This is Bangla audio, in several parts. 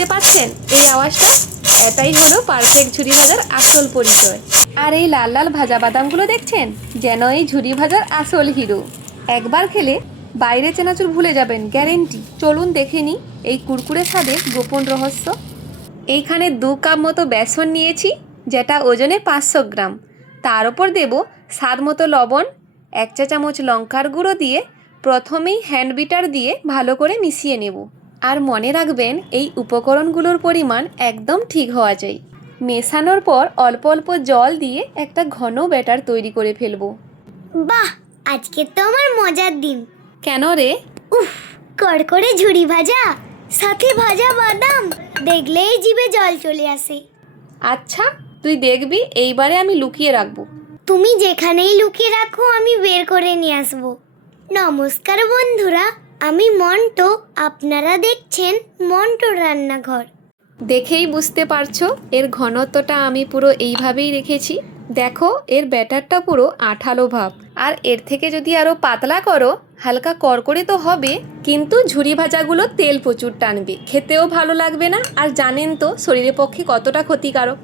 চিনতে পারছেন এই আওয়াজটা? এটাই হলো পারফেক্ট ঝুরি ভাজার আসল পরিচয়। আর এই লাল লাল ভাজা বাদামগুলো দেখছেন, যেন এই ঝুরি ভাজার আসল হিরো। একবার খেলে বাইরে চেনাচুর ভুলে যাবেন, গ্যারেন্টি। চলুন দেখে নিই এই কুরকুরে স্বাদের গোপন রহস্য। এইখানে 2 কাপ মতো বেসন নিয়েছি, যেটা ওজনে 500 গ্রাম। তার উপর দেব স্বাদ মতো লবণ, 1 চা চামচ লঙ্কার গুঁড়ো দিয়ে প্রথমেই হ্যান্ড বিটার দিয়ে ভালো করে মিশিয়ে নেব। আর মনে রাখবেন এই উপকরণগুলোর পরিমাণ একদম ঠিক হওয়া চাই। মেশানোর পর অল্প অল্প জল দিয়ে একটা ঘন ব্যাটার তৈরি করে ফেলবো। বাহ, আজকে তো আমার মজার দিন। কেন রে? উফ, কড়কড়ে ঝুরি ভাজা, সাথে ভাজা বাদাম, দেখলেই জিভে জল চলে আসে। আচ্ছা, তুই দেখবি এইবারে আমি লুকিয়ে রাখবো। তুমি যেখানেই লুকিয়ে রাখো আমি বের করে নিয়ে আসবো। নমস্কার বন্ধুরা, আমি মন্টো, আপনারা দেখছেন মন্টোর রান্নাঘর। দেখেই বুঝতে পারছো এর ঘনত্বটা আমি পুরো এইভাবেই রেখেছি। দেখো এর ব্যাটারটা পুরো আঠালো ভাব। আর এর থেকে যদি আরও পাতলা করো, হালকা কড়কড়ে তো হবে, কিন্তু ঝুরি ভাজাগুলো তেল প্রচুর টানবে, খেতেও ভালো লাগবে না। আর জানেন তো শরীরের পক্ষে কতটা ক্ষতিকারক।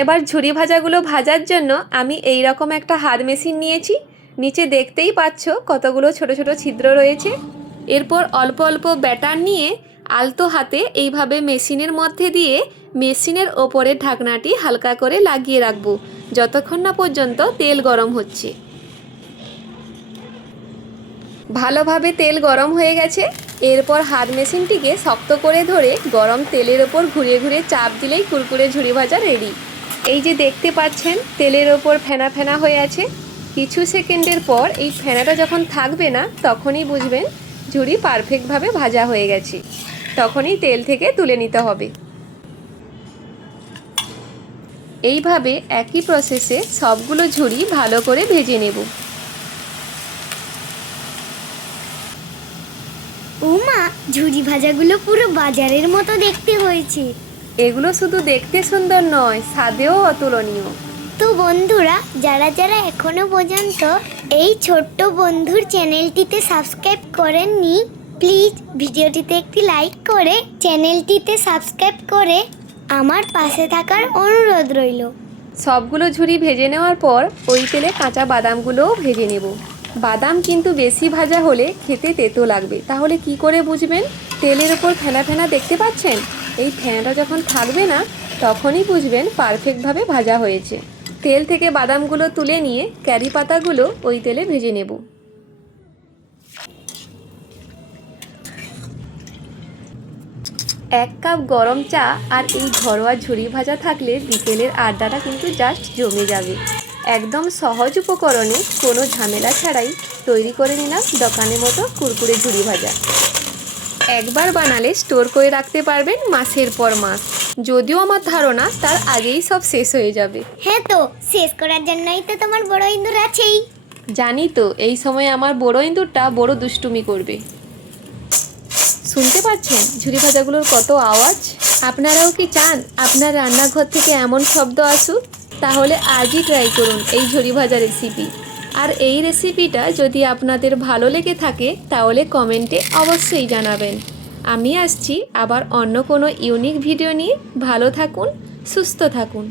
এবার ঝুরি ভাজাগুলো ভাজার জন্য আমি এই রকম একটা হাত মেশিন নিয়েছি। নিচে দেখতেই পাচ্ছ কতগুলো ছোট ছোট ছিদ্র রয়েছে। এরপর অল্প অল্প ব্যাটার নিয়ে আলতো হাতে এইভাবে মেশিনের মধ্যে দিয়ে মেশিনের ওপরের ঢাকনাটি হালকা করে লাগিয়ে রাখবো, যতক্ষণ না পর্যন্ত তেল গরম হচ্ছে। ভালোভাবে তেল গরম হয়ে গেছে। এরপর হাত মেশিনটিকে শক্ত করে ধরে গরম তেলের ওপর ঘুরিয়ে ঘুরিয়ে চাপ দিলেই কুরকুরে ঝুরি ভাজা রেডি। এই যে দেখতে পাচ্ছেন তেলের ওপর ফেনা ফেনা হয়ে আছে। কিছু সেকেন্ডের পর এই ফেনাটা যখন থাকবে না, তখনই বুঝবেন ঝুরি পারফেক্টভাবে ভাজা হয়ে গেছে। তখনই তেল থেকে তুলে নিতে হবে। এইভাবে একই প্রসেসে সবগুলো ঝুরি ভালো করে ভেজে নেব। ওমা, ঝুরি ভাজাগুলো পুরো বাজারের মতো দেখতে হয়েছে। এগুলো শুধু দেখতে সুন্দর নয়, স্বাদেও অতুলনীয়। তো বন্ধুরা, যারা যারা এখনো পর্যন্ত এই ছোট্ট বন্ধুর চ্যানেলটিতে সাবস্ক্রাইব করেননি, প্লিজ ভিডিওটিতে একটি লাইক করে চ্যানেলটিতে সাবস্ক্রাইব করে আমার পাশে থাকার অনুরোধ রইল। সবগুলো ঝুরি ভেজে নেওয়ার পর ওই তেলে কাঁচা বাদামগুলোও ভেজে নেব। বাদাম কিন্তু বেশি ভাজা হলে খেতে তেতো লাগবে। তাহলে কি করে বুঝবেন? তেলের ওপর ফেনা ফেনা দেখতে পাচ্ছেন? এই ফেনাটা যখন থাকবে না, তখনই বুঝবেন পারফেক্টভাবে ভাজা হয়েছে। তেল থেকে বাদামগুলো তুলে নিয়ে ক্যারি পাতাগুলো ওই তেলে ভেজে নেব। 1 কাপ গরম চা আর এই ঘরোয়া ঝুরি ভাজা থাকলে বিকেলের আড্ডাটা কিন্তু জাস্ট জমে যাবে। একদম সহজ উপকরণে, কোনো ঝামেলা ছাড়াই তৈরি করে নিলাম দোকানের মতো কুরকুরে ঝুরি ভাজা। একবার বানালে স্টোর করে রাখতে পারবেন মাসের পর মাস। যদিও আমার ধারণা তার আগেই সব শেষ হয়ে যাবে। হ্যাঁ, তো শেষ করার জন্যই তো তোমার বড় ইঁদুর আছেই। জানি তো, এই সময় আমার বড় ইঁদুরটা বড় দুষ্টুমি করবে। শুনতে পাচ্ছেন ঝুরি ভাজাগুলোর কত আওয়াজ? আপনারাও কি চান আপনার রান্নাঘর থেকে এমন শব্দ আসুক? তাহলে আজই ট্রাই করুন এই ঝুরি ভাজা রেসিপি। আর এই রেসিপিটা যদি আপনাদের ভালো লেগে থাকে তাহলে কমেন্টে অবশ্যই জানাবেন। আমি আসছি আবার অন্য কোনো ইউনিক ভিডিও নিয়ে। ভালো থাকুন, সুস্থ থাকুন।